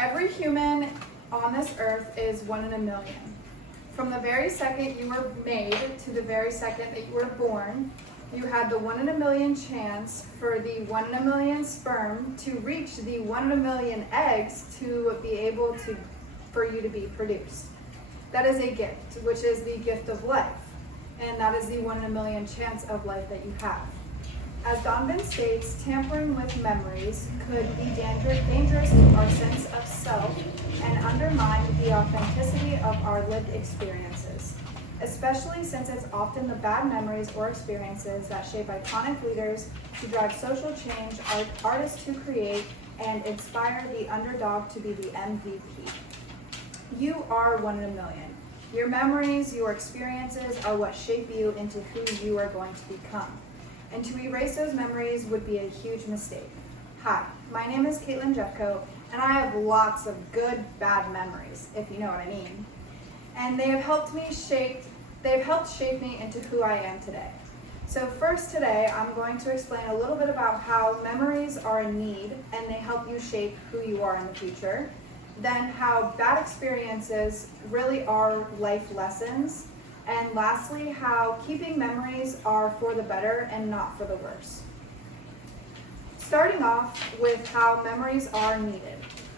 Every human on this earth is 1 in a million. From the very second you were made to the very second that you were born, you had the 1 in a million chance for the 1 in a million sperm to reach the 1 in a million eggs to be able to, for you to be produced. That is a gift, which is the gift of life. And that is the 1 in a million chance of life that you have. As Donovan states, tampering with memories could be dangerous to our sense of self and undermine the authenticity of our lived experiences, especially since it's often the bad memories or experiences that shape iconic leaders to drive social change, artists to create, and inspire the underdog to be the MVP. You are 1 in a million. Your memories, your experiences are what shape you into who you are going to become. And to erase those memories would be a huge mistake. Hi, my name is Caitlin Jeffcoat, and I have lots of good, bad memories, if you know what I mean. And they have helped shape me into who I am today. So first today, I'm going to explain a little bit about how memories are a need and they help you shape who you are in the future. Then how bad experiences really are life lessons. And lastly, how keeping memories are for the better and not for the worse. Starting off with how memories are needed.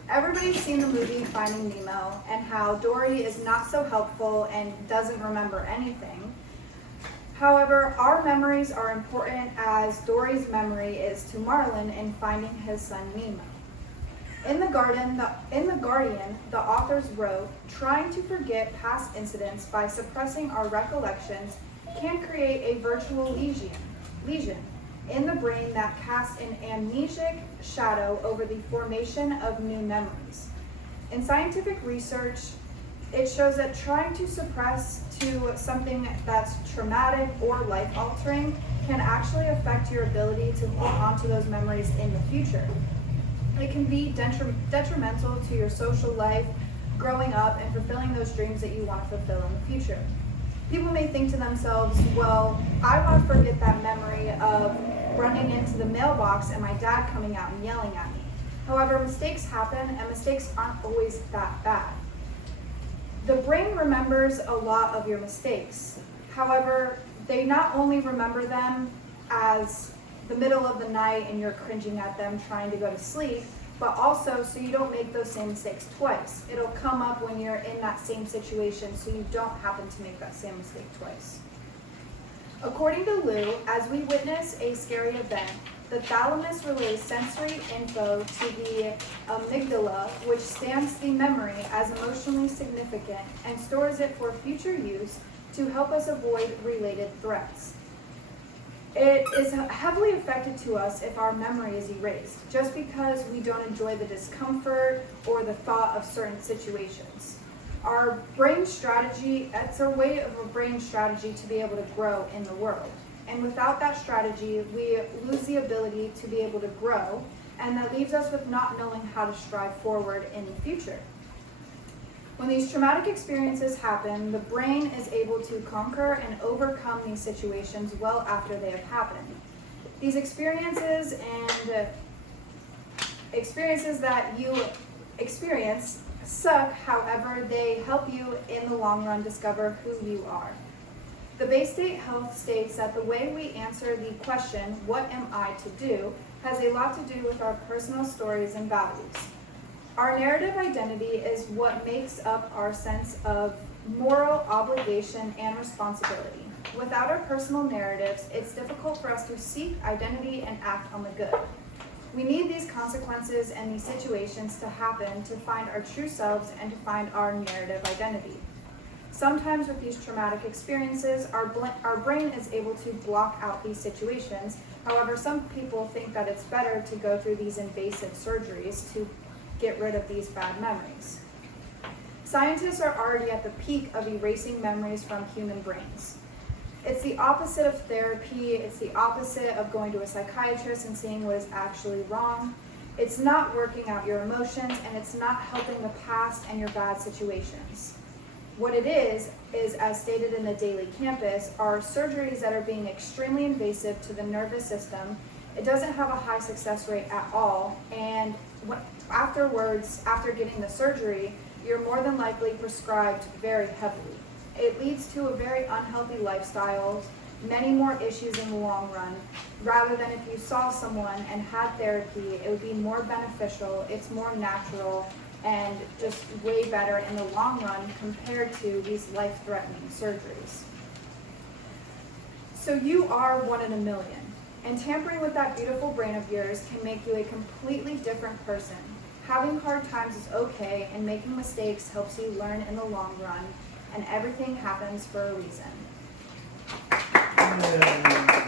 Everybody's seen the movie Finding Nemo and how Dory is not so helpful and doesn't remember anything. However, our memories are important as Dory's memory is to Marlin in finding his son Nemo. In The Guardian, the authors wrote, trying to forget past incidents by suppressing our recollections can create a virtual lesion in the brain that casts an amnesic shadow over the formation of new memories. In scientific research, it shows that trying to suppress to something that's traumatic or life-altering can actually affect your ability to hold on to those memories in the future. It can be detrimental to your social life, growing up, and fulfilling those dreams that you want to fulfill in the future. People may think to themselves, well, I want to forget that memory of running into the mailbox and my dad coming out and yelling at me. However, mistakes happen, and mistakes aren't always that bad. The brain remembers a lot of your mistakes. However, they not only remember them as the middle of the night and you're cringing at them trying to go to sleep, but also so you don't make those same mistakes twice. It'll come up when you're in that same situation so you don't happen to make that same mistake twice. According to Lou, as we witness a scary event, the thalamus relays sensory info to the amygdala, which stamps the memory as emotionally significant and stores it for future use to help us avoid related threats. It is heavily affected to us if our memory is erased, just because we don't enjoy the discomfort or the thought of certain situations. Our brain strategy, it's a way of a brain strategy to be able to grow in the world. And without that strategy, we lose the ability to be able to grow, and that leaves us with not knowing how to strive forward in the future. When these traumatic experiences happen, the brain is able to conquer and overcome these situations well after they have happened. These experiences and experiences that you experience suck, however, they help you in the long run discover who you are. The Bay State Health states that the way we answer the question, what am I to do, has a lot to do with our personal stories and values. Our narrative identity is what makes up our sense of moral obligation and responsibility. Without our personal narratives, it's difficult for us to seek identity and act on the good. We need these consequences and these situations to happen to find our true selves and to find our narrative identity. Sometimes with these traumatic experiences, our brain is able to block out these situations. However, some people think that it's better to go through these invasive surgeries to get rid of these bad memories. Scientists are already at the peak of erasing memories from human brains. It's the opposite of therapy. It's the opposite of going to a psychiatrist and seeing what is actually wrong. It's not working out your emotions, and it's not helping the past and your bad situations. What it is, as stated in the Daily Campus, are surgeries that are being extremely invasive to the nervous system it doesn't have a high success rate at all, and afterwards, after getting the surgery, you're more than likely prescribed very heavily. It leads to a very unhealthy lifestyle, many more issues in the long run, rather than if you saw someone and had therapy, it would be more beneficial, it's more natural, and just way better in the long run compared to these life-threatening surgeries. So you are 1 in a million, and tampering with that beautiful brain of yours can make you a completely different person. Having hard times is okay, and making mistakes helps you learn in the long run, and everything happens for a reason. Yeah.